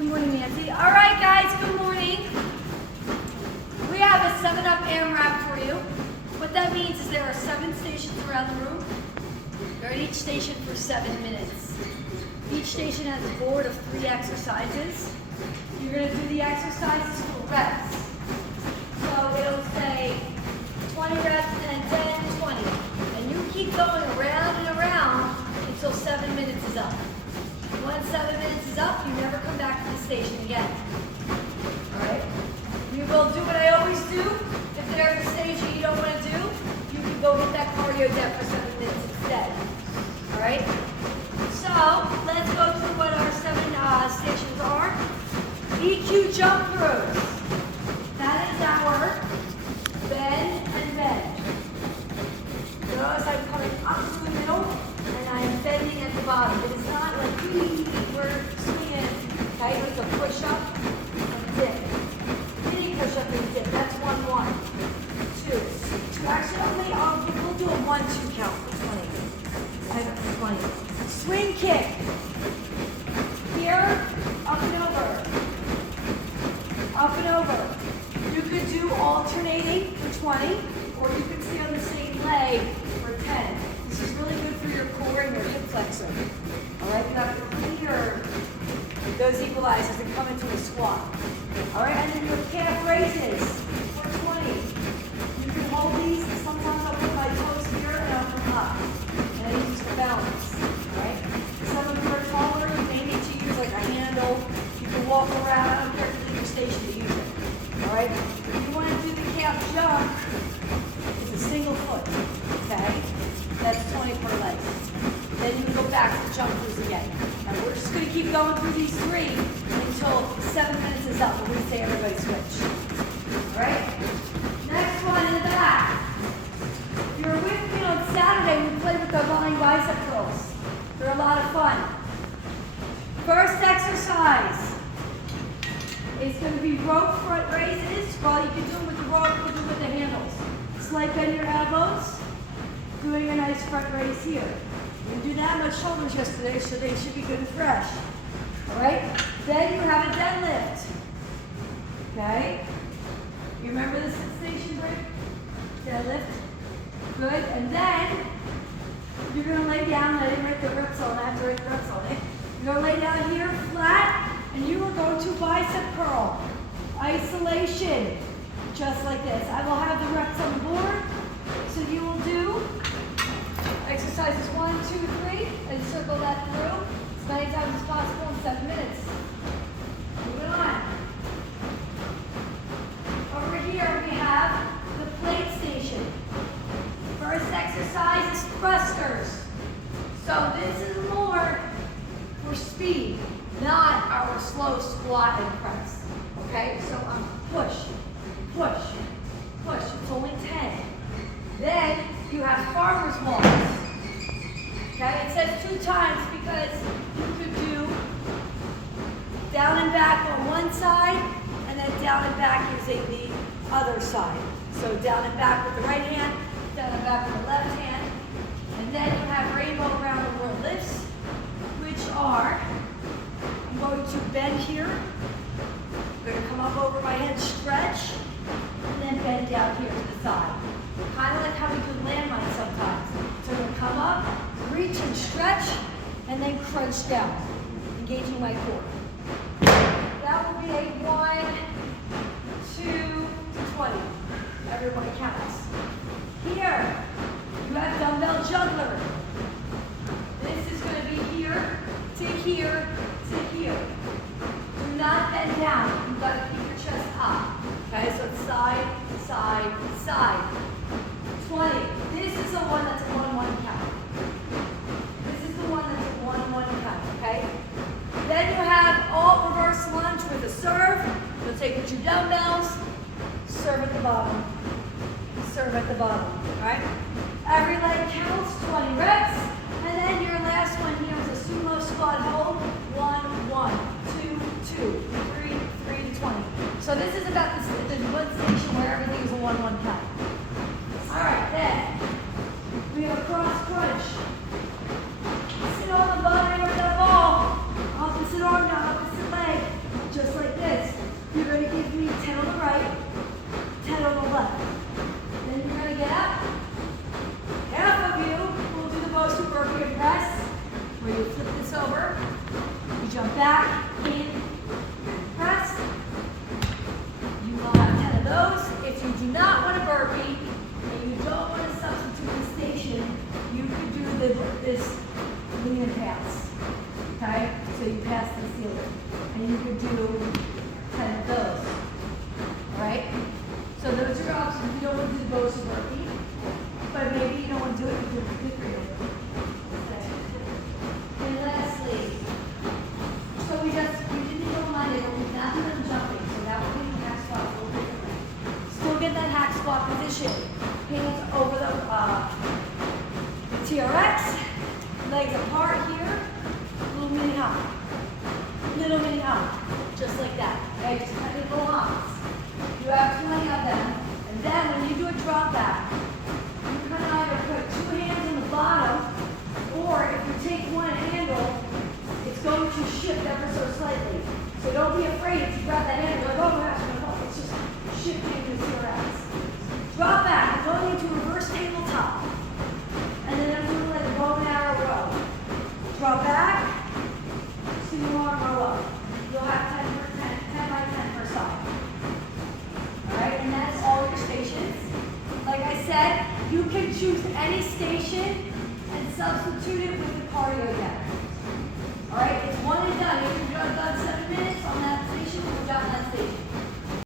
Good morning, Nancy. All right, guys, good morning. We have a 7-Up amrap for you. What that means is there are 7 stations around the room. They're at each station for 7 minutes. Each station has a board of 3 exercises. You're going to do the exercises for reps. So it'll say 20 reps and 10, 20. And you keep going around and around until 7 minutes is up. Once 7 minutes is up, you never come back to the station again. Alright? You will do what I always do. If there's a station you don't want to do, you can go hit that cardio deck for 7 minutes instead. Alright? So, let's go through what our 7 stations are. EQ jump throughs. That is our bend and bend. Notice I'm coming up to the middle and I am bending at the bottom. It is not like we're swinging. Okay, it's a push up and dip. Mini push up and dip. That's 1, 1. 2. Actually, we'll do a 1, 2 count for 20. I have it for 20. Swing kick. Here, up and over. Up and over. You could do alternating for 20, or you could stay on the same leg for 10. This is really good for your core and your hip flexor. Alright, you have to clear those equalizers and come into a squat. Alright, and then your calf raises for 20. You can hold these, and sometimes I'll put my toes here and I'll come up. And I use this for balance. Alright? Some of you are taller, you may need to use like a handle. You can walk around, I don't care if you leave your station to use it. Alright? If you want to do the calf jump, it's a single foot. Okay? That's 20 per leg. Then you can go back to jump throughs again. Now we're just going to keep going through these 3 until 7 minutes is up. We're going to say everybody switch. Alright? Next one in the back. If you were with me on Saturday, we played with the lying bicep curls. They're a lot of fun. First exercise is going to be rope front raises. Well, you can do them with the rope, you can do them with the handles. Slight bend your elbows. Doing a nice front raise here. We didn't do that much shoulders yesterday, so they should be good and fresh. Alright? Then you have a deadlift. Okay? You remember the sensation break? Deadlift. Good. And then you're going to lay down, let it write the rip zone. I have to write the rip zone. You're going to lay down here flat, and you are going to bicep curl. Isolation. Just like this. I will have the reps on the board. So you will do exercises 1, 2, 3, and circle that through as many times as possible in 7 minutes. Moving on. Over here we have the plate station. First exercise is thrusters. So this is more for speed, not our slow squat and press. Okay, so push, push, push. It's only 10. Then you have farmer's walks. Okay, it says 2 times because you could do down and back on one side, and then down and back using the other side. So down and back with the right hand, down and back with the left hand. And then you have rainbow around the world lifts, which are, I'm going to bend here. I'm going to come up over my head, stretch, and then bend down here to the side. Kind of like how we do landmines sometimes. So I'm going to come up, reach and stretch, and then crunch down, engaging my core. That will be a 1, 2 to 20. Everybody counts. Here, you have dumbbell juggler. This is going to be here to here to here. Do not bend down. You've got to keep your chest up. Okay, so it's side, side, side. 20. This is the one that's a 1, 1 count. This is the one that's a 1, 1 count, okay? Then you have alt reverse lunge with a serve. You'll take with your dumbbells, serve at the bottom, serve at the bottom, all right? Every leg counts, 20 reps. And then your last one here is a sumo squat hold. 1, 1, 2, 2, 3, 3 to 20. So this is about the one station where everything is a 1, 1 count. All right, then we have a cross crunch. Sit on the bottom of that ball, opposite arm down, opposite leg. do not want a burpee, and you don't want to substitute the station, you could do this lean and pass. Okay? So you pass the ceiling. And you could do 10 of those. Alright? So those are your options. You don't want to do the ghost burpee, but maybe you don't want to do it because it's good for you. Okay. And lastly, so we didn't go Monday, but we've not done jumping, so that will be the hack squat a little differently. Still get that hack squat position. Hands over the TRX, legs apart here, little mini hop. Little mini hop, just like that. Okay, just kind of little hops. You have 20 of them, and then when you do a drop back, you can either put 2 hands on the bottom, or if you take one handle, it's going to shift ever so slightly. So don't be afraid if you grab that handle, like, oh my gosh, no, it's just shifting the TRX. Drop back, I'm going into reverse tabletop. And then I'm doing like a bow and arrow row. Drop back, single arm row up. You'll have 10 by 10 per side. Alright, and that's all your stations. Like I said, you can choose any station and substitute it with the cardio again. Alright, it's one and done. If you're done 7 minutes on that station, we're done that station.